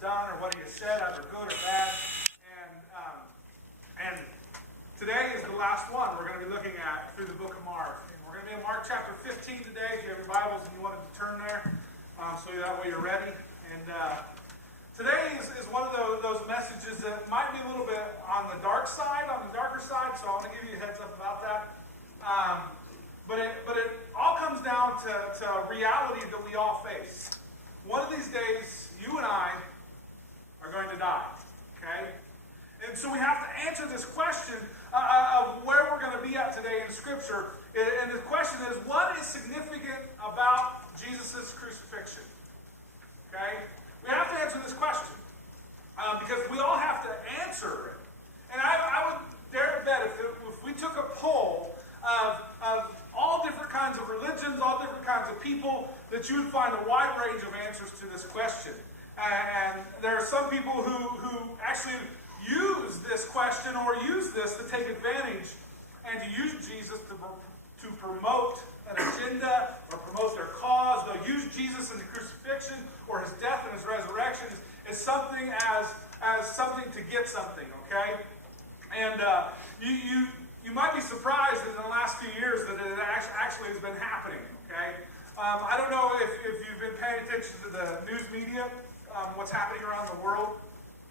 done or what he has said, either good or bad. And today is the last one we're going to be looking at through the book of Mark. And we're going to be in Mark chapter 15 today. If you have your Bibles and you wanted to turn there, so that way you're ready. And today is one of those messages that might be a little bit on the darker side, so I want to give you a heads up about that. But it all comes down to reality that we all face. One of these days, you and I are going to die, okay? And so we have to answer this question of where we're going to be at today in Scripture. And the question is, what is significant about Jesus' crucifixion? Okay? We have to answer this question because we all have to answer it. And I would dare to bet if we took a poll of all different kinds of religions, all different kinds of people, that you would find a wide range of answers to this question. And there are some people who actually use this question or use this to take advantage and to use Jesus to promote an agenda or promote their cause. They'll use Jesus in the crucifixion or his death and his resurrection as something as something to get something, okay? And you might be surprised in the last few years that it actually has been happening, okay? I don't know if you've been paying attention to the news media, what's happening around the world,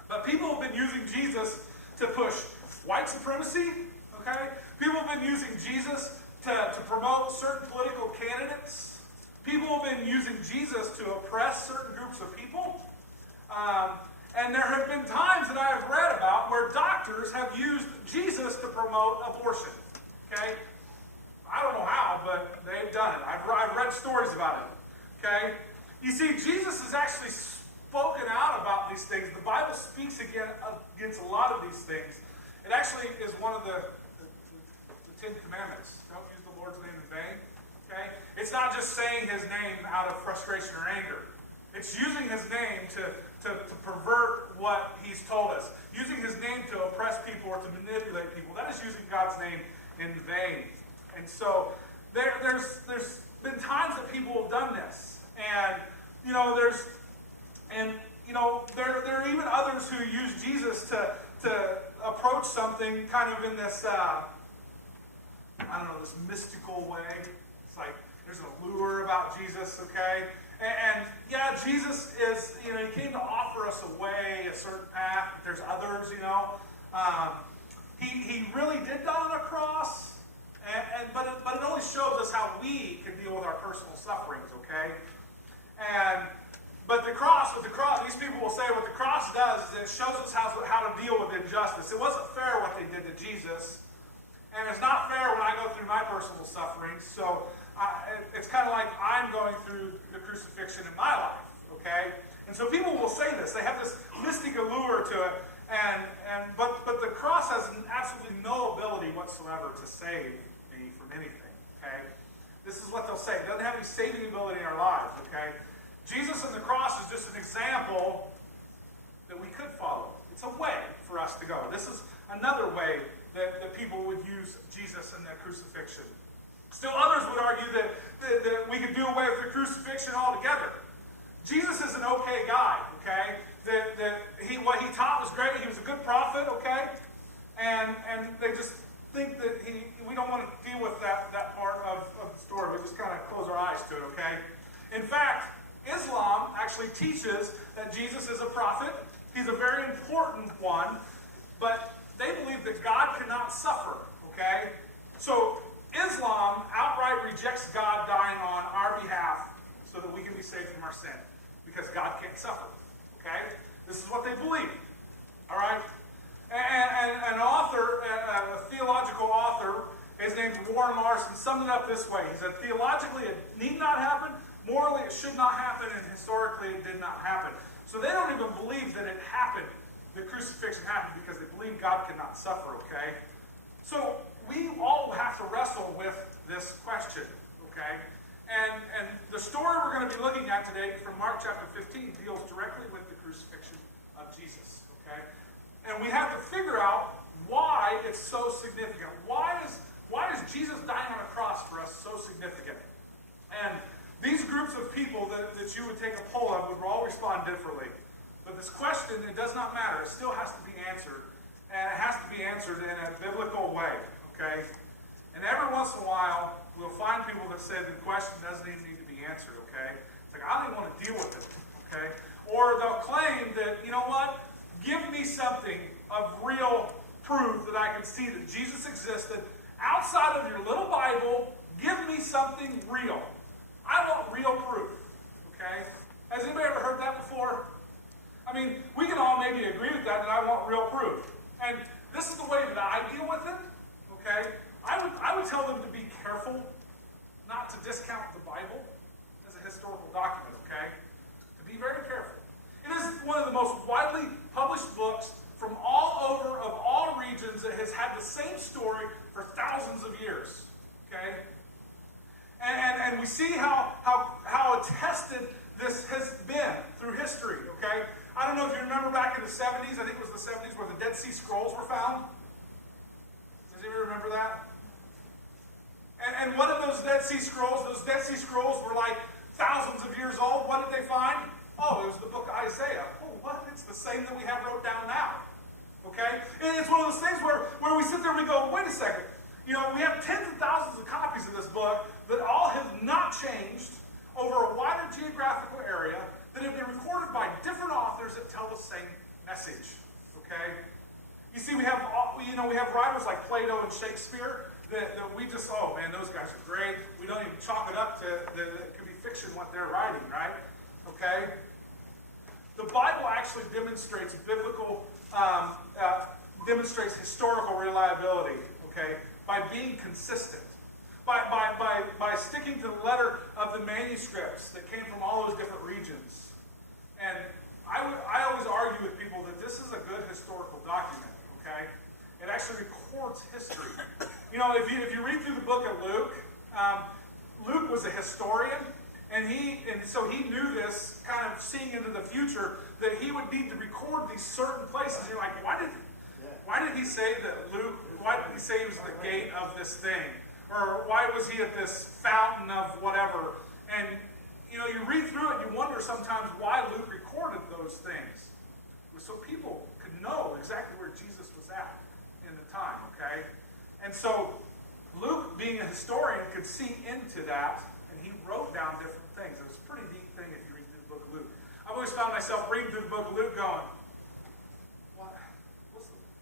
but people have been using Jesus to push white supremacy, okay? People have been using Jesus to promote certain political candidates. People have been using Jesus to oppress certain groups of people. And there have been times that I have read about where doctors have used Jesus to promote abortion, okay? I don't know how, but they've done it. I've read stories about it, okay? You see, Jesus has actually spoken out about these things. The Bible speaks against a lot of these things. It actually is one of the Ten Commandments. Don't use the Lord's name in vain, okay? It's not just saying his name out of frustration or anger. It's using his name to pervert what he's told us. Using his name to oppress people or to manipulate people. That is using God's name in vain. And so there's been times that people have done this. And, there are even others who use Jesus to approach something kind of in this, this mystical way. It's like there's an allure about Jesus, okay? And yeah, Jesus is, he came to offer us a way, a certain path, but there's others, He really did die on a cross, but it only shows us how we can deal with our personal sufferings, okay? But with the cross, these people will say what the cross does is it shows us how to deal with injustice. It wasn't fair what they did to Jesus, and it's not fair when I go through my personal sufferings, so it's kind of like I'm going through the crucifixion in my life, okay? And so people will say this. They have this mystic allure to it, but the cross has absolutely no ability whatsoever to save me from anything, okay? This is what they'll say. It doesn't have any saving ability in our lives, okay? Jesus on the cross is just an example that we could follow. It's a way for us to go. This is another way that people would use Jesus in the crucifixion. Still others would argue that we could do away with the crucifixion altogether. Jesus is an okay guy, okay? What he taught was great. He was a good prophet, okay? And they just think that we don't want to deal with that part of the story. We just kind of close our eyes to it, okay? In fact, Islam actually teaches that Jesus is a prophet. He's a very important one, but they believe that God cannot suffer, okay? So Islam outright rejects God dying on our behalf so that we can be saved from our sin, because God can't suffer, okay? This is what they believe, all right? And an author, a theological author, his name's Warren Larson, summed it up this way. He said, theologically, it need not happen. Morally, it should not happen. And historically, it did not happen. So they don't even believe that it happened. The crucifixion happened because they believe God cannot suffer, okay? So we all have to wrestle with this question, okay? And the story we're going to be looking at today from Mark chapter 15 deals directly with the crucifixion of Jesus, okay? And we have to figure out why it's so significant. Why is Jesus dying on a cross for us so significant? And these groups of people that you would take a poll of would all respond differently. But this question, it does not matter. It still has to be answered. And it has to be answered in a biblical way, okay? And every once in a while, we'll find people that say the question doesn't even need to be answered, okay? It's like, I don't even want to deal with it, okay? Or they'll claim that, you know what? Give me something of real proof that I can see that Jesus existed outside of your little Bible. Give me something real. I want real proof, okay? Has anybody ever heard that before? I mean, we can all maybe agree with that I want real proof. And this is the way that I deal with it, okay? I would tell them to be careful not to discount the Bible as a historical document, okay? To be very careful. It is one of the most widely published books from all over, of all regions, that has had the same story for thousands of years, okay? And we see how attested this has been through history, okay? I don't know if you remember back in the 70s, I think it was the 70s, where the Dead Sea Scrolls were found. Does anybody remember that? And one of those Dead Sea Scrolls were like thousands of years old. What did they find? Oh, it was the book of Isaiah. Oh, what? It's the same that we have wrote down now. Okay? And it's one of those things where we sit there and we go, wait a second. You know, we have tens of thousands of copies of this book that all have not changed over a wider geographical area, that have been recorded by different authors that tell the same message. Okay? You see, we have writers like Plato and Shakespeare that we just, oh man, those guys are great. We don't even chalk it up to that it could be fiction what they're writing, right? Okay? The Bible actually demonstrates demonstrates historical reliability, okay, by being consistent. By sticking to the letter of the manuscripts that came from all those different regions. And I always argue with people that this is a good historical document, okay? It actually records history. You know, if you read through the book of Luke, Luke was a historian, and so he knew this, kind of seeing into the future, that he would need to record these certain places. And you're like, why did he say that Luke, why did he say he was the gate of this thing? Or why was he at this fountain of whatever? And, you know, you read through it and you wonder sometimes why Luke recorded those things. It was so people could know exactly where Jesus was at in the time, okay? And so Luke, being a historian, could see into that, and he wrote down different things. It was a pretty neat thing if you read through the book of Luke. I've always found myself reading through the book of Luke going, what?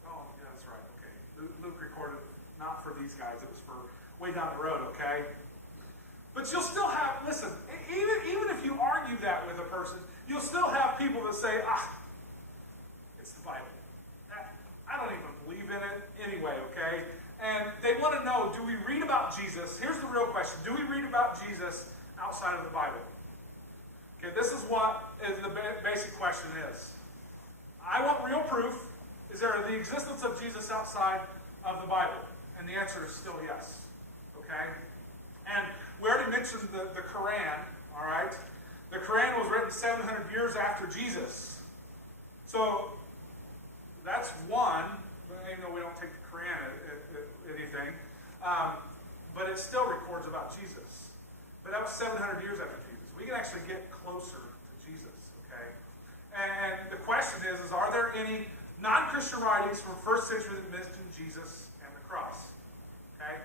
Oh, yeah, that's right, okay. Luke recorded not for these guys, it was for way down the road, okay? But you'll still have, listen, even if you argue that with a person, you'll still have people that say, it's the Bible. I don't even believe in it anyway, okay? And they want to know, do we read about Jesus? Here's the real question. Do we read about Jesus outside of the Bible? Okay, this is what the basic question is. I want real proof. Is there the existence of Jesus outside of the Bible? And the answer is still yes. Okay? And we already mentioned the Quran, all right? The Quran was written 700 years after Jesus. So, that's one, even though we don't take the Quran at anything, but it still records about Jesus. But that was 700 years after Jesus. We can actually get closer to Jesus, okay? And the question is are there any non-Christian writings from first century that mention Jesus and the cross? Okay?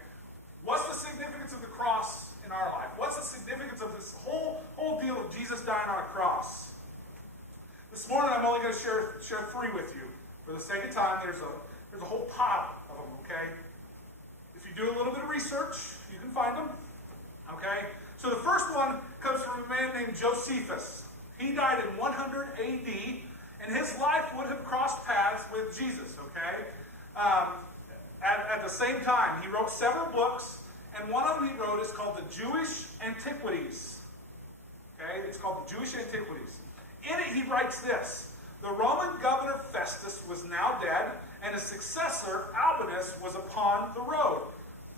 What's the significance of the cross in our life? What's the significance of this whole deal of Jesus dying on a cross? This morning I'm only going to share three with you. For the sake of time, there's a whole pile of them, okay? If you do a little bit of research, you can find them, okay? So the first one comes from a man named Josephus. He died in 100 AD, and his life would have crossed paths with Jesus, okay? At the same time, he wrote several books, and one of them he wrote is called the Jewish Antiquities. Okay? It's called the Jewish Antiquities. In it, he writes this. The Roman governor Festus was now dead, and his successor, Albinus, was upon the road.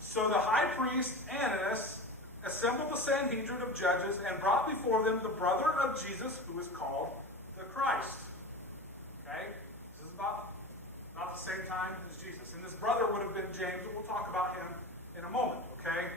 So the high priest, Ananus, assembled the Sanhedrin of judges and brought before them the brother of Jesus, who is called the Christ. Okay? This is about the same time as Jesus. And this brother would have been James, and we'll talk about him in a moment. Okay?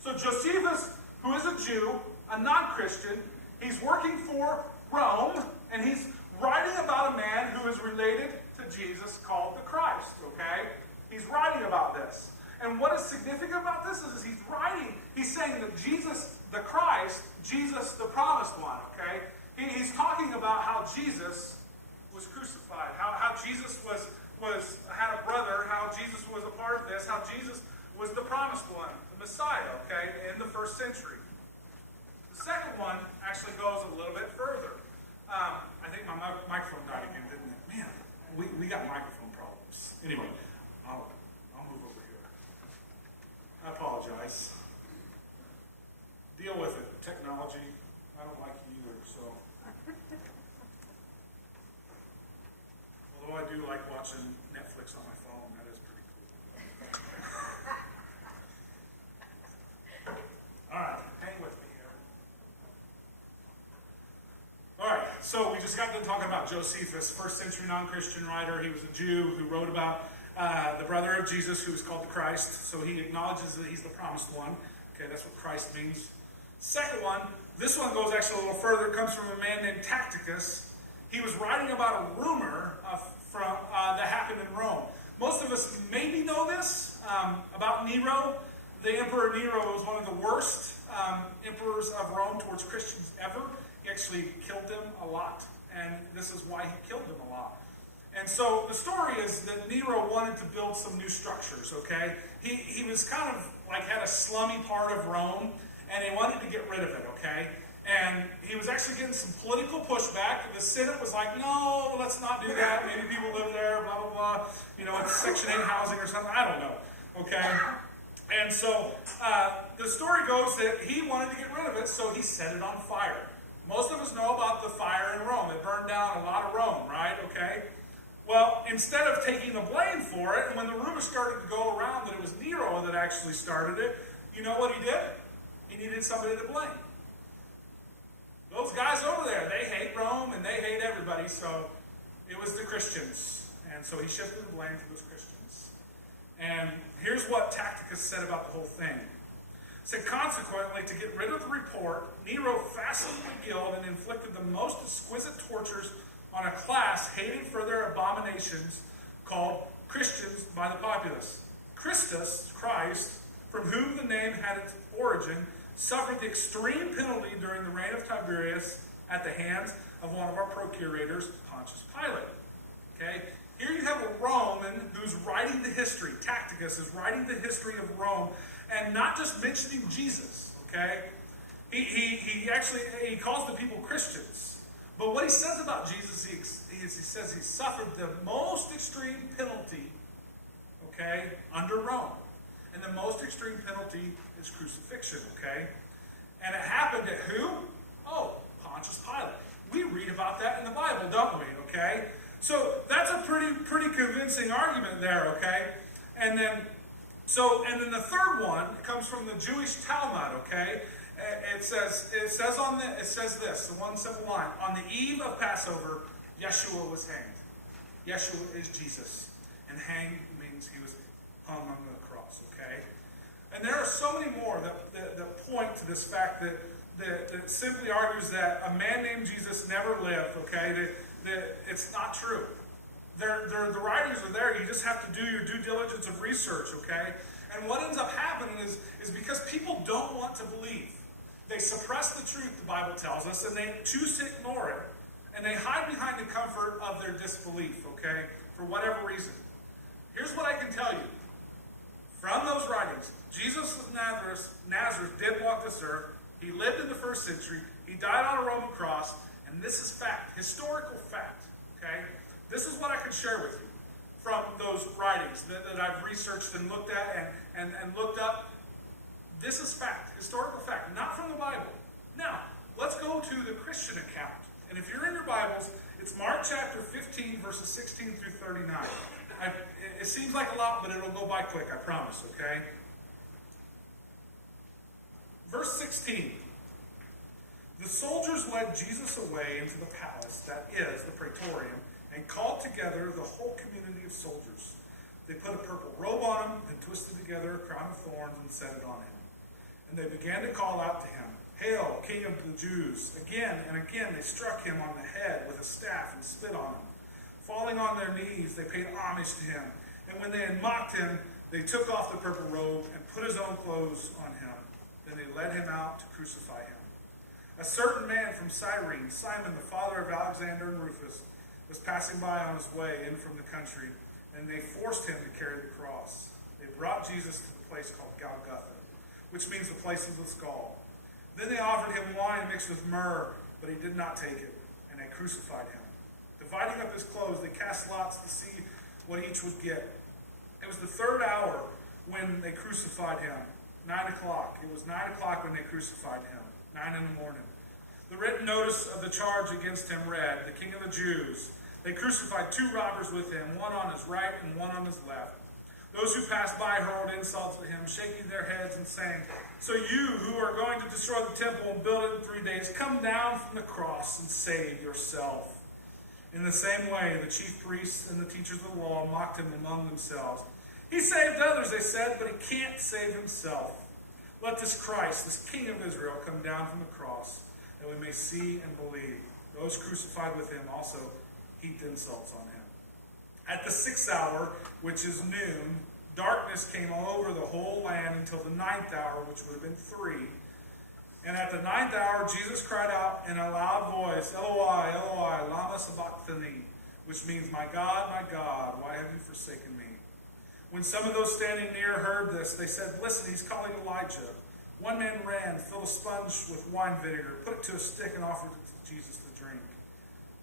So Josephus, who is a Jew, a non-Christian, he's working for Rome, and he's writing about a man who is related to Jesus called the Christ, okay? He's writing about this. And what is significant about this is he's saying that Jesus, the Christ, Jesus, the promised one, okay? He's talking about how Jesus was crucified, how Jesus had a brother, how Jesus was a part of this, how Jesus was the promised one, the Messiah, okay, in the first century. The second one actually goes a little bit further. I think my microphone died again, didn't it? Man, we got microphone problems. Anyway, I'll move over here. I apologize. Deal with it. Technology. I don't like it either, so. Although I do like watching Netflix on my phone. That is pretty cool. All right, hang with me here. All right, so we just got done talking about Josephus, first century non-Christian writer. He was a Jew who wrote about the brother of Jesus, who is called the Christ. So he acknowledges that he's the promised one. Okay, that's what Christ means. Second one, this one goes actually a little further. It comes from a man named Tacitus. He was writing about a rumor that happened in Rome. Most of us maybe know this about Nero. The Emperor Nero was one of the worst emperors of Rome towards Christians ever. He actually killed them a lot, and this is why he killed them a lot. And so the story is that Nero wanted to build some new structures, okay? He was kind of like had a slummy part of Rome, and he wanted to get rid of it, okay? And he was actually getting some political pushback. The Senate was like, no, let's not do that. Many people live there, blah, blah, blah. You know, it's Section 8 housing or something. I don't know, okay? And so the story goes that he wanted to get rid of it, so he set it on fire. Most of us know about the fire in Rome. It burned down a lot of Rome, right? Okay? Well, instead of taking the blame for it, and when the rumor started to go around that it was Nero that actually started it, you know what he did? He needed somebody to blame. Those guys over there, they hate Rome and they hate everybody, so it was the Christians. And so he shifted the blame to those Christians. And here's what Tacitus said about the whole thing. He said, consequently, to get rid of the report, Nero fastened the guild and inflicted the most exquisite tortures on a class hated for their abominations called Christians by the populace. Christus, Christ, from whom the name had its origin, suffered the extreme penalty during the reign of Tiberius at the hands of one of our procurators, Pontius Pilate. Okay? Here you have a Roman who's writing the history. Tacitus is writing the history of Rome, and not just mentioning Jesus. Okay? He calls the people Christians. But what he says about Jesus, he says he suffered the most extreme penalty, okay, under Rome. And the most extreme penalty is crucifixion, okay? And it happened at who? Oh, Pontius Pilate. We read about that in the Bible, don't we, okay? So that's a pretty convincing argument there, okay? And then the third one comes from the Jewish Talmud, okay? It says this, the one simple line. On the eve of Passover, Yeshua was hanged. Yeshua is Jesus. And hanged means he was hung on the cross, okay? And there are so many more that point to this fact that simply argues that a man named Jesus never lived, okay? That it's not true. The writings are there. You just have to do your due diligence of research, okay? And what ends up happening is because people don't want to believe. They suppress the truth, the Bible tells us, and they choose to ignore it. And they hide behind the comfort of their disbelief, okay? For whatever reason. Here's what I can tell you. From those writings, Jesus of Nazareth did walk this earth. He lived in the first century. He died on a Roman cross. And this is fact, historical fact, okay? This is what I can share with you from those writings that I've researched and looked at and looked up. This is fact, historical fact, not from the Bible. Now, let's go to the Christian account. And if you're in your Bibles, it's Mark chapter 15, verses 16 through 39. It seems like a lot, but it'll go by quick, I promise, okay? Verse 16. The soldiers led Jesus away into the palace, that is, the praetorium, and called together the whole community of soldiers. They put a purple robe on him, and twisted together a crown of thorns and set it on him. And they began to call out to him, "Hail, King of the Jews!" Again and again they struck him on the head with a staff and spit on him. Falling on their knees, they paid homage to him. And when they had mocked him, they took off the purple robe and put his own clothes on him. Then they led him out to crucify him. A certain man from Cyrene, Simon, the father of Alexander and Rufus, was passing by on his way in from the country, and they forced him to carry the cross. They brought Jesus to the place called Golgotha, which means the place of the skull. Then they offered him wine mixed with myrrh, but he did not take it, and they crucified him. Dividing up his clothes, they cast lots to see what each would get. It was the third hour when they crucified him. 9 o'clock. It was 9 o'clock when they crucified him. 9 in the morning. The written notice of the charge against him read, "The King of the Jews." They crucified 2 robbers with him, one on his right and one on his left. Those who passed by hurled insults at him, shaking their heads and saying, "So you who are going to destroy the temple and build it in 3 days, come down from the cross and save yourself." In the same way, the chief priests and the teachers of the law mocked him among themselves. "He saved others," they said, "but he can't save himself. Let this Christ, this King of Israel, come down from the cross, that we may see and believe." Those crucified with him also heaped insults on him. At the 6th hour, which is noon, darkness came all over the whole land until the 9th hour, which would have been 3. And at the 9th hour, Jesus cried out in a loud voice, "Eloi, Eloi, lama sabachthani," which means, my God, why have you forsaken me?" When some of those standing near heard this, they said, "Listen, he's calling Elijah." One man ran, filled a sponge with wine vinegar, put it to a stick, and offered it to Jesus to drink.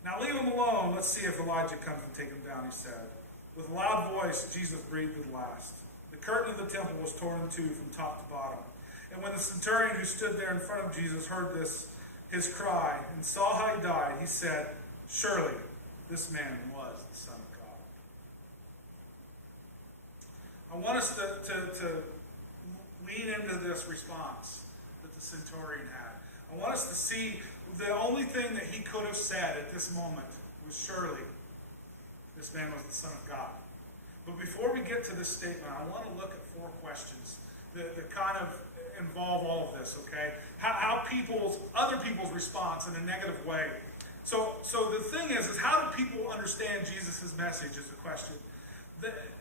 "Now leave him alone. Let's see if Elijah comes and take him down," he said. With a loud voice, Jesus breathed his last. The curtain of the temple was torn in two from top to bottom. And when the centurion who stood there in front of Jesus heard this, his cry, and saw how he died, he said, "Surely this man was the Son of God." I want us to lean into this response that the centurion had. I want us to see the only thing that he could have said at this moment was, "Surely this man was the Son of God." But before we get to this statement, I want to look at 4 questions that kind of involve all of this, okay? How other people's response in a negative way. So the thing is how do people understand Jesus' message is the question.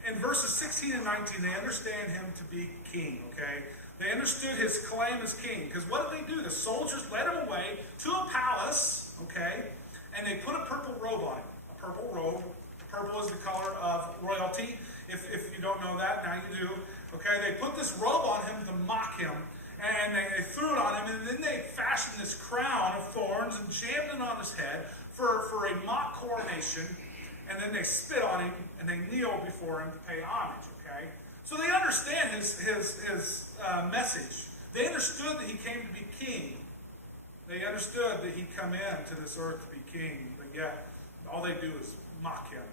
In verses 16 and 19, they understand him to be king, okay? They understood his claim as king. Because what did they do? The soldiers led him away to a palace, okay? And they put a purple robe on him. A purple robe. Purple is the color of royalty. If you don't know that, now you do. Okay, they put this robe on him to mock him. And they threw it on him. And then they fashioned this crown of thorns and jammed it on his head for a mock coronation. And then they spit on him and they kneel before him to pay homage, okay? So they understand his message. They understood that he came to be king. They understood that he'd come into this earth to be king, but yet all they do is mock him.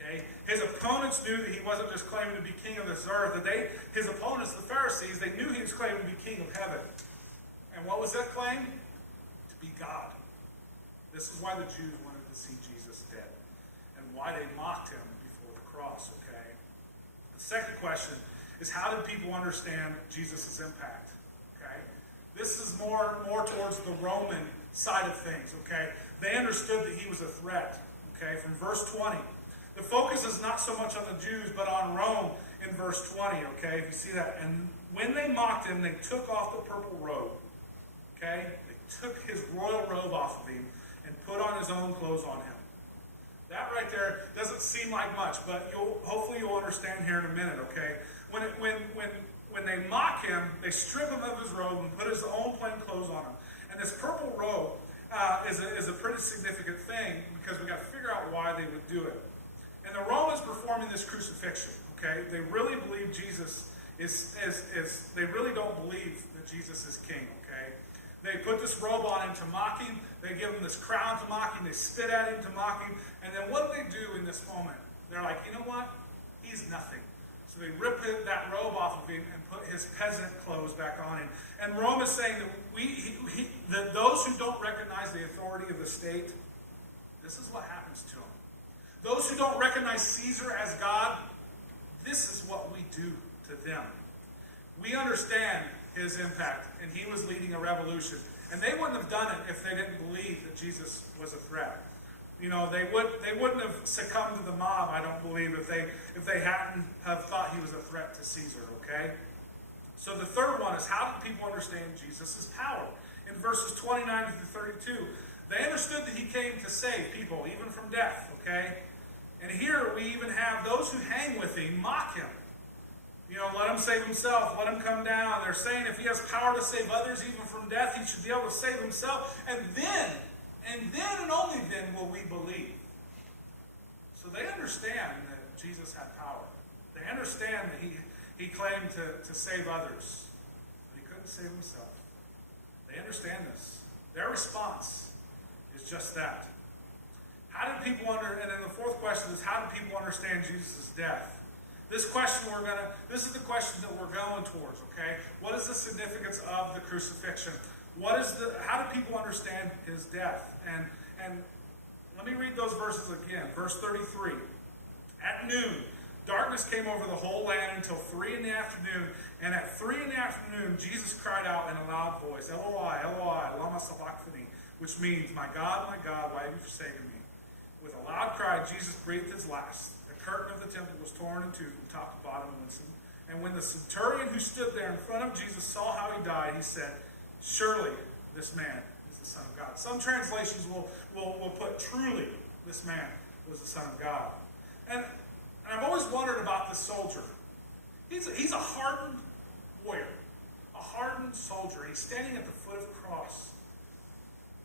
Okay? His opponents knew that he wasn't just claiming to be king of this earth. That his opponents, the Pharisees, they knew he was claiming to be king of heaven. And what was that claim? To be God. This is why the Jews wanted to see Jesus dead. And why they mocked him before the cross, okay? The second question is, how did people understand Jesus' impact? Okay? This is more towards the Roman side of things, okay? They understood that he was a threat, okay? From verse 20. The focus is not so much on the Jews, but on Rome in verse 20, okay? If you see that. And when they mocked him, they took off the purple robe, okay? They took his royal robe off of him and put on his own clothes on him. That right there doesn't seem like much, but hopefully you'll understand here in a minute, okay? When they mock him, they strip him of his robe and put his own plain clothes on him. And this purple robe is a pretty significant thing, because we've got to figure out why they would do it. And the Romans performing this crucifixion, okay? They really believe Jesus they really don't believe that Jesus is king, okay? They put this robe on him to mock him. They give him this crown to mock him. They spit at him to mock him. And then what do they do in this moment? They're like, you know what? He's nothing. So they rip that robe off of him and put his peasant clothes back on him. And Rome is saying that that those who don't recognize the authority of the state, this is what happens to them. Those who don't recognize Caesar as God, this is what we do to them. We understand his impact, and he was leading a revolution. And they wouldn't have done it if they didn't believe that Jesus was a threat. You know, they wouldn't have succumbed to the mob, I don't believe, if they hadn't have thought he was a threat to Caesar, okay? So the third one is, how did people understand Jesus' power? In verses 29 through 32, they understood that he came to save people, even from death, okay? And here we even have those who hang with him mock him. You know, let him save himself, let him come down. They're saying if he has power to save others, even from death, he should be able to save himself. And then and only then will we believe. So they understand that Jesus had power. They understand that he claimed to save others, but he couldn't save himself. They understand this. Their response is just that. How did people and then the fourth question is, how did people understand Jesus' death? This is the question that we're going towards, okay? What is the significance of the crucifixion? How do people understand his death? And let me read those verses again. Verse 33. At noon, darkness came over the whole land until 3 in the afternoon. And at 3 in the afternoon, Jesus cried out in a loud voice, Eloi, Eloi, lama sabachthani, which means, my God, why have you forsaken me? With a loud cry, Jesus breathed his last. The curtain of the temple was torn in two from top to bottom. And when the centurion who stood there in front of Jesus saw how he died, he said, surely this man is the Son of God. Some translations will put, truly this man was the Son of God. And I've always wondered about this soldier. He's a hardened warrior, a hardened soldier. He's standing at the foot of the cross.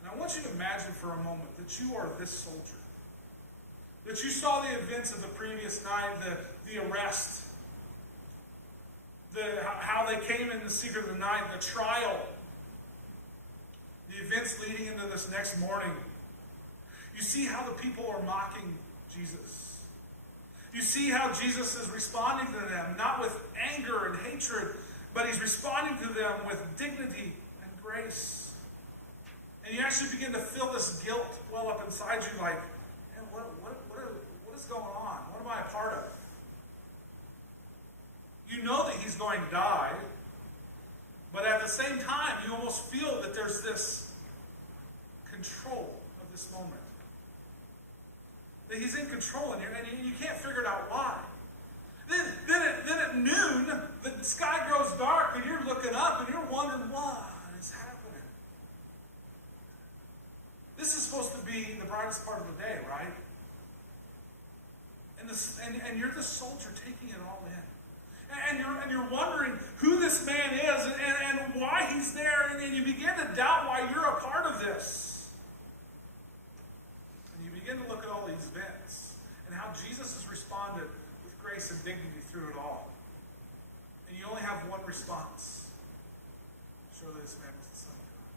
And I want you to imagine for a moment that you are this soldier. That you saw the events of the previous night, the arrest, how they came in the secret of the night, the trial, the events leading into this next morning. You see how the people are mocking Jesus. You see how Jesus is responding to them, not with anger and hatred, but he's responding to them with dignity and grace. And you actually begin to feel this guilt well up inside you, like, man, what is going on? What am I a part of? You know that he's going to die, but at the same time, you almost feel that there's this control of this moment. That he's in control, and you can't figure it out why. Then at noon, the sky grows dark, and you're looking up, and you're wondering, what is happening? This is supposed to be the brightest part of the day, right? And you're the soldier taking it all in. And you're wondering who this man is and why he's there, and then you begin to doubt why you're a part of this. And you begin to look at all these events and how Jesus has responded with grace and dignity through it all. And you only have one response. Surely this man was the Son of God.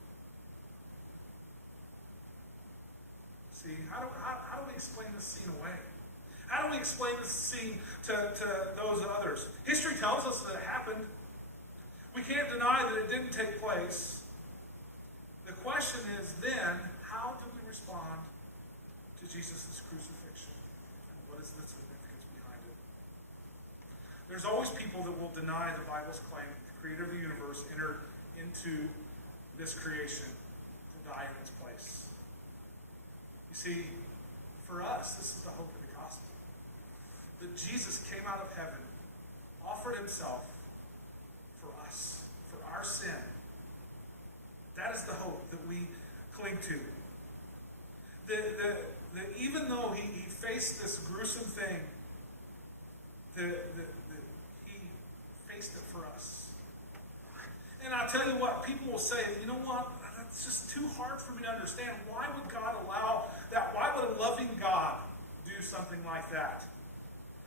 See, how do we explain this scene away? How do we explain this scene to those others? History tells us that it happened. We can't deny that it didn't take place. The question is then, how do we respond to Jesus' crucifixion? And what is the significance behind it? There's always people that will deny the Bible's claim that the creator of the universe entered into this creation to die in its place. You see, for us, this is the hope of the gospel. That Jesus came out of heaven, offered himself for us, for our sin. That is the hope that we cling to. Even though he faced this gruesome thing, he faced it for us. And I'll tell you what, people will say, you know what, that's just too hard for me to understand. Why would God allow that? Why would a loving God do something like that?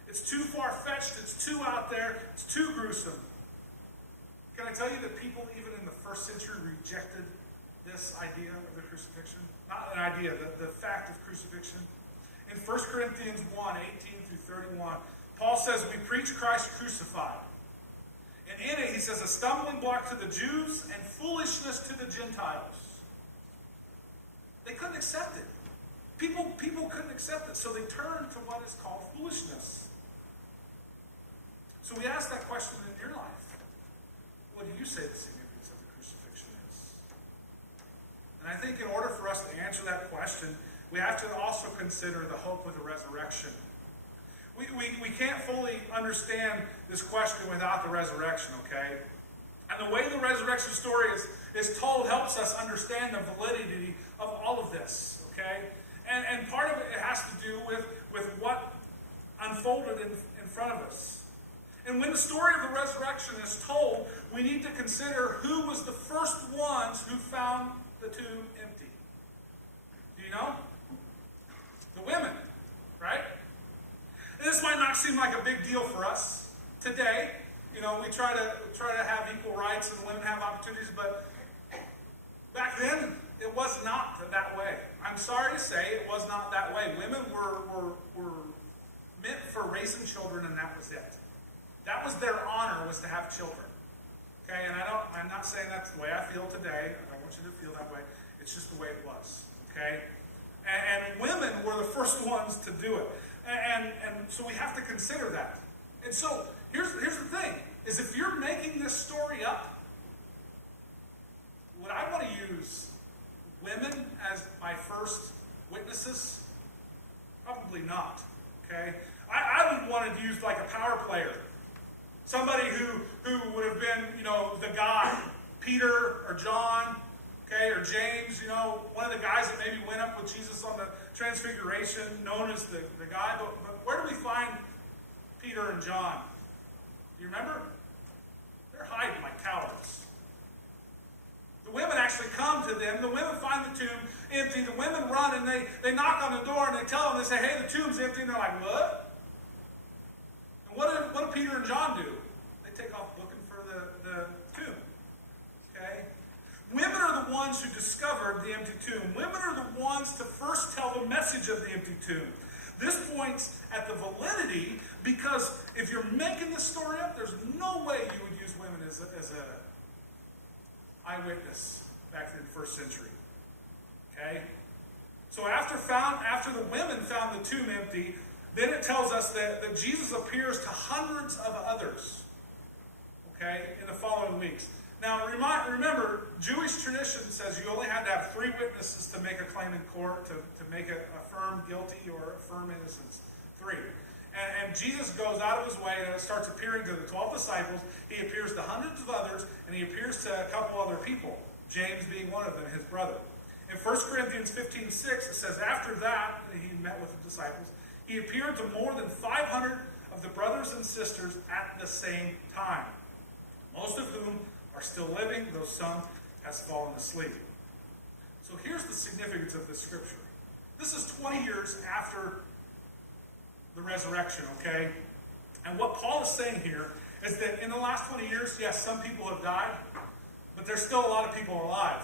It's too far-fetched, it's too out there, it's too gruesome. Can I tell you that people even in the first century rejected this idea of the crucifixion? Not an idea, the fact of crucifixion. In 1 Corinthians 1, 18 through 31, Paul says, we preach Christ crucified. And in it, he says, a stumbling block to the Jews and foolishness to the Gentiles. They couldn't accept it. People couldn't accept it, so they turned to what is called foolishness. So we ask that question in your life. What do you say the significance And I think in order for us to answer that question, we have to also consider the hope of the resurrection. We can't fully understand this question without the resurrection, okay? And the way the resurrection story is told helps us understand the validity of all of this, okay? And part of it has to do with what unfolded in front of us. And when the story of the resurrection is told, we need to consider who was the first ones who found the tomb empty. Do you know? The women, right? And this might not seem like a big deal for us today. You know, we try to have equal rights and women have opportunities, but back then it was not that way. I'm sorry to say it was not that way. Women were meant for raising children, and that was it. That was their honor, was to have children. Okay, and I'm not saying that's the way I feel today. I don't want you to feel that way. It's just the way it was. Okay? And women were the first ones to do it. And so we have to consider that. And so here's the thing, is if you're making this story up, would I want to use women as my first witnesses? Probably not. Okay? I would want to use like a power player. Somebody who would have been, you know, the guy, Peter or John, okay, or James, you know, one of the guys that maybe went up with Jesus on the Transfiguration, known as the guy. But where do we find Peter and John? Do you remember? They're hiding like cowards. The women actually come to them. The women find the tomb empty. The women run and they knock on the door and they tell them, they say, hey, the tomb's empty. And they're like, what? And what do Peter and John do? They take off looking for the tomb. Okay? Women are the ones who discovered the empty tomb. Women are the ones to first tell the message of the empty tomb. This points at the validity, because if you're making this story up, there's no way you would use women as a eyewitness back in the first century. Okay? So after the women found the tomb empty, then it tells us that Jesus appears to hundreds of others, okay, in the following weeks. Now, remember, Jewish tradition says you only had to have 3 witnesses to make a claim in court, to make a firm guilty or affirm innocence. 3. And Jesus goes out of his way and starts appearing to the 12 disciples. He appears to hundreds of others, and he appears to a couple other people, James being one of them, his brother. In 1 Corinthians 15:6, it says, after that, he met with the disciples, he appeared to more than 500 of the brothers and sisters at the same time, most of whom are still living, though some has fallen asleep. So here's the significance of this scripture. This is 20 years after the resurrection, okay? And what Paul is saying here is that in the last 20 years, yes, some people have died, but there's still a lot of people alive.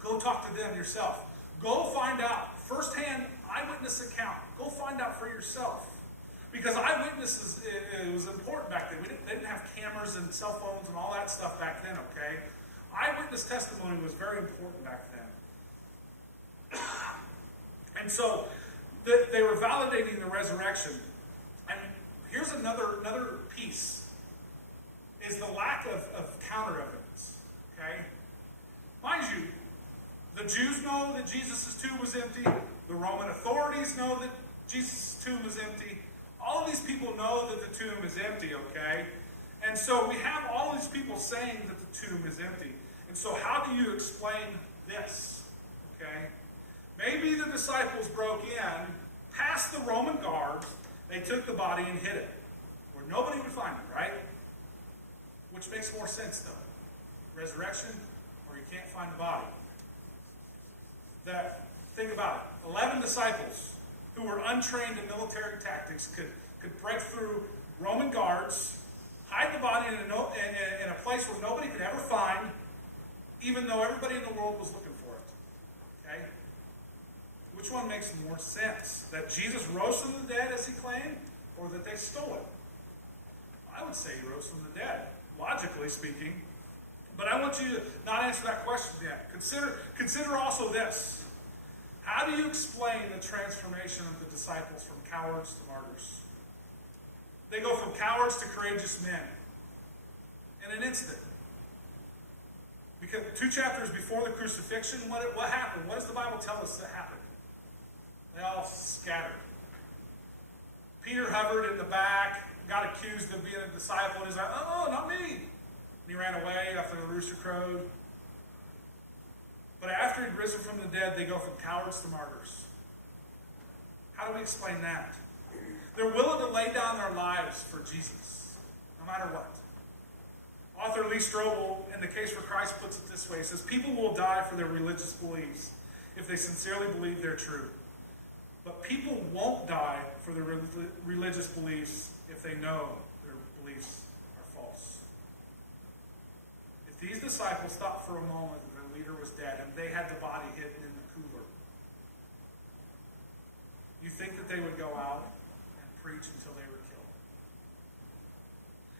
Go talk to them yourself. Go find out, firsthand eyewitness account. Go find out for yourself. Because eyewitnesses, it was important back then. They didn't have cameras and cell phones and all that stuff back then, okay? Eyewitness testimony was very important back then. And so they were validating the resurrection. And here's another piece, is the lack of counter evidence, okay? Mind you, the Jews know that Jesus' tomb was empty. The Roman authorities know that Jesus' tomb is empty. All of these people know that the tomb is empty, okay? And so we have all these people saying that the tomb is empty. And so how do you explain this, okay? Maybe the disciples broke in, past the Roman guards, they took the body and hid it, where nobody would find it, right? Which makes more sense, though. Resurrection, or you can't find the body. Think about it. 11 disciples who were untrained in military tactics could break through Roman guards, hide the body in a place where nobody could ever find, even though everybody in the world was looking for it. Okay? Which one makes more sense? That Jesus rose from the dead, as he claimed, or that they stole it? I would say he rose from the dead, logically speaking. But I want you to not answer that question yet. Consider also this. How do you explain the transformation of the disciples from cowards to martyrs? They go from cowards to courageous men in an instant. Because 2 chapters before the crucifixion, what happened? What does the Bible tell us that happened? They all scattered. Peter hovered in the back, got accused of being a disciple, and he's like, "Oh, not me." And he ran away after the rooster crowed. But after he'd risen from the dead, they go from cowards to martyrs. How do we explain that? They're willing to lay down their lives for Jesus, no matter what. Author Lee Strobel, in The Case for Christ, puts it this way. He says, people will die for their religious beliefs if they sincerely believe they're true. But people won't die for their religious beliefs if they know their beliefs are false. If these disciples thought for a moment that their leader was dead and they had the body hidden in the cooler, you think that they would go out and preach until they were killed?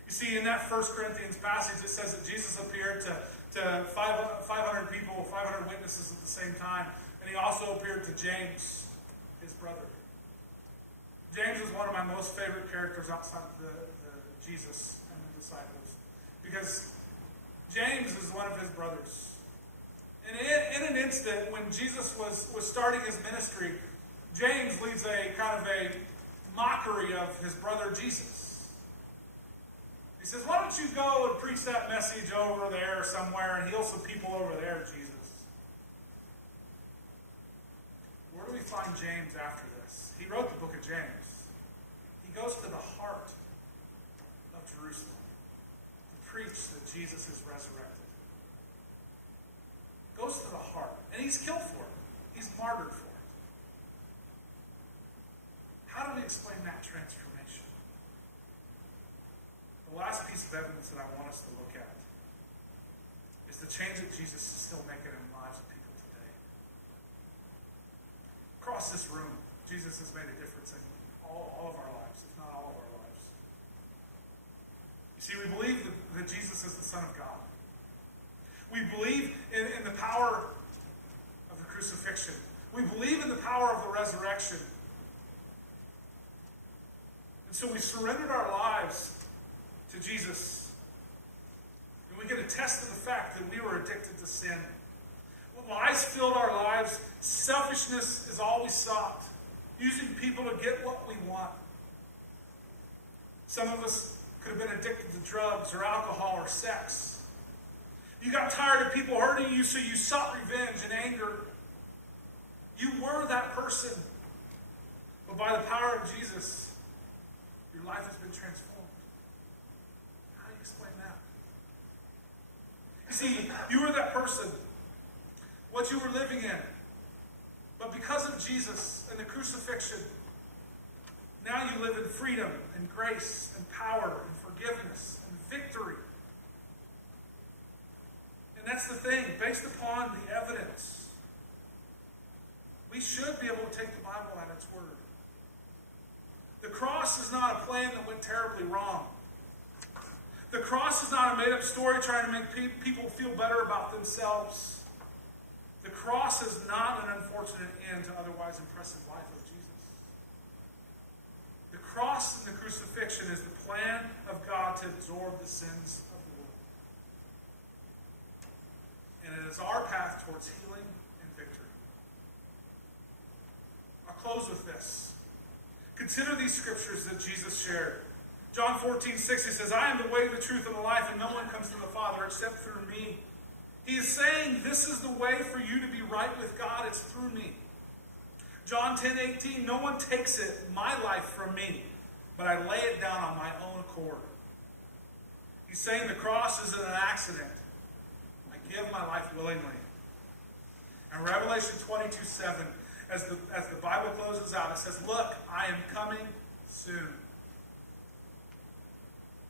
You see, in that 1 Corinthians passage, it says that Jesus appeared to 500 people, 500 witnesses at the same time. And he also appeared to James, his brother. James is one of my most favorite characters outside of the Jesus and the disciples. Because James is one of his brothers. And in an instant, when Jesus was starting his ministry, James leaves a kind of a mockery of his brother Jesus. He says, "Why don't you go and preach that message over there somewhere and heal some people over there, Jesus?" Where do we find James after this? He wrote the book of James. He goes to the heart of Jerusalem to preach that Jesus is resurrected. Goes to the heart. And he's killed for it. He's martyred for it. How do we explain that transformation? The last piece of evidence that I want us to look at is the change that Jesus is still making in the lives of people today. Across this room, Jesus has made a difference in all of our lives, if not all of our lives. You see, we believe that Jesus is the Son of God. We believe in the power of the crucifixion. We believe in the power of the resurrection. And so we surrendered our lives to Jesus. And we can attest to the fact that we were addicted to sin. Lies filled our lives. Selfishness is all we sought. Using people to get what we want. Some of us could have been addicted to drugs or alcohol or sex. You got tired of people hurting you, so you sought revenge and anger. You were that person. But by the power of Jesus, your life has been transformed. How do you explain that? You see, you were that person. What you were living in. But because of Jesus and the crucifixion, now you live in freedom and grace and power and forgiveness and victory. And that's the thing, based upon the evidence, we should be able to take the Bible at its word. The cross is not a plan that went terribly wrong. The cross is not a made-up story trying to make people feel better about themselves. The cross is not an unfortunate end to otherwise impressive life of Jesus. The cross and the crucifixion is the plan of God to absorb the sins of the world. And it is our path towards healing and victory. I'll close with this. Consider these scriptures that Jesus shared. John 14:6, he says, "I am the way, the truth, and the life, and no one comes to the Father except through me." He is saying, this is the way for you to be right with God. It's through me. John 10:18, "No one takes my life from me, but I lay it down on my own accord." He's saying the cross isn't an accident. I give my life willingly. And Revelation 22:7, as the Bible closes out, it says, "Look, I am coming soon."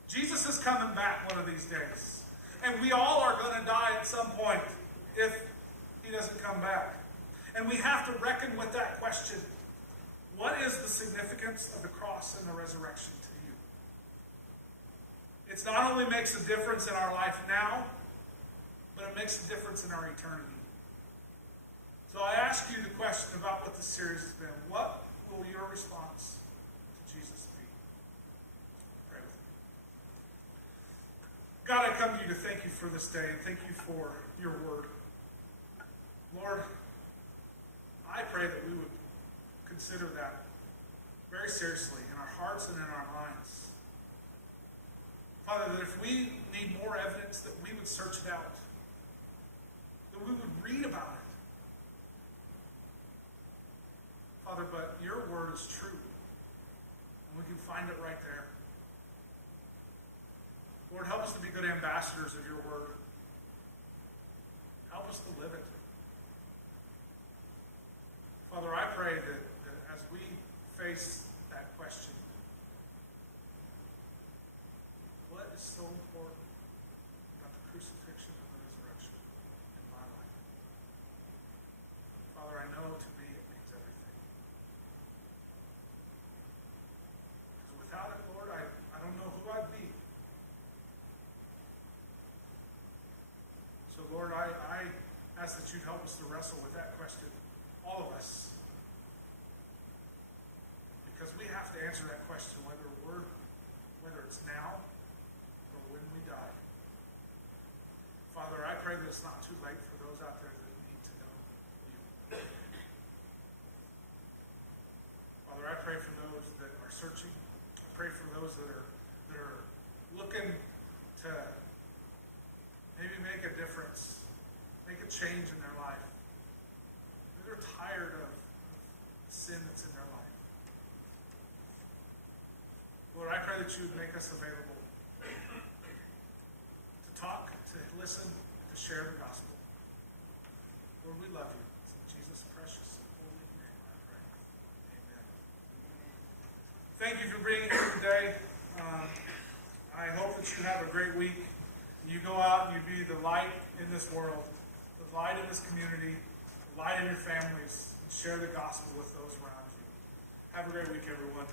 Jesus is coming back one of these days. And we all are going to die at some point if he doesn't come back. And we have to reckon with that question. What is the significance of the cross and the resurrection to you? It not only makes a difference in our life now, but it makes a difference in our eternity. So I ask you the question about what this series has been. What will your response to Jesus be? Pray with me. God, I come to you to thank you for this day and thank you for your word. Lord, I pray that we would consider that very seriously in our hearts and in our minds. Father, that if we need more evidence, that we would search it out. That we would read about it. Father, but your word is true. And we can find it right there. Lord, help us to be good ambassadors of your word. Help us to live it. Father, I pray that as we face that question, what is so important about the crucifixion and the resurrection in my life? Father, I know to me it means everything. Because without it, Lord, I don't know who I'd be. So, Lord, I ask that you'd help us to wrestle with that question, all of us. Because we have to answer that question whether it's now or when we die. Father, I pray that it's not too late for those out there that need to know you. Father, I pray for those that are searching. I pray for those that are looking to maybe make a difference, make a change in their life. Maybe they're tired of the sin that's in their life. Lord, I pray that you would make us available to talk, to listen, to share the gospel. Lord, we love you. It's in Jesus' precious and holy name I pray. Amen. Thank you for being here today. I hope that you have a great week. You go out and you be the light in this world, the light in this community, the light in your families, and share the gospel with those around you. Have a great week, everyone.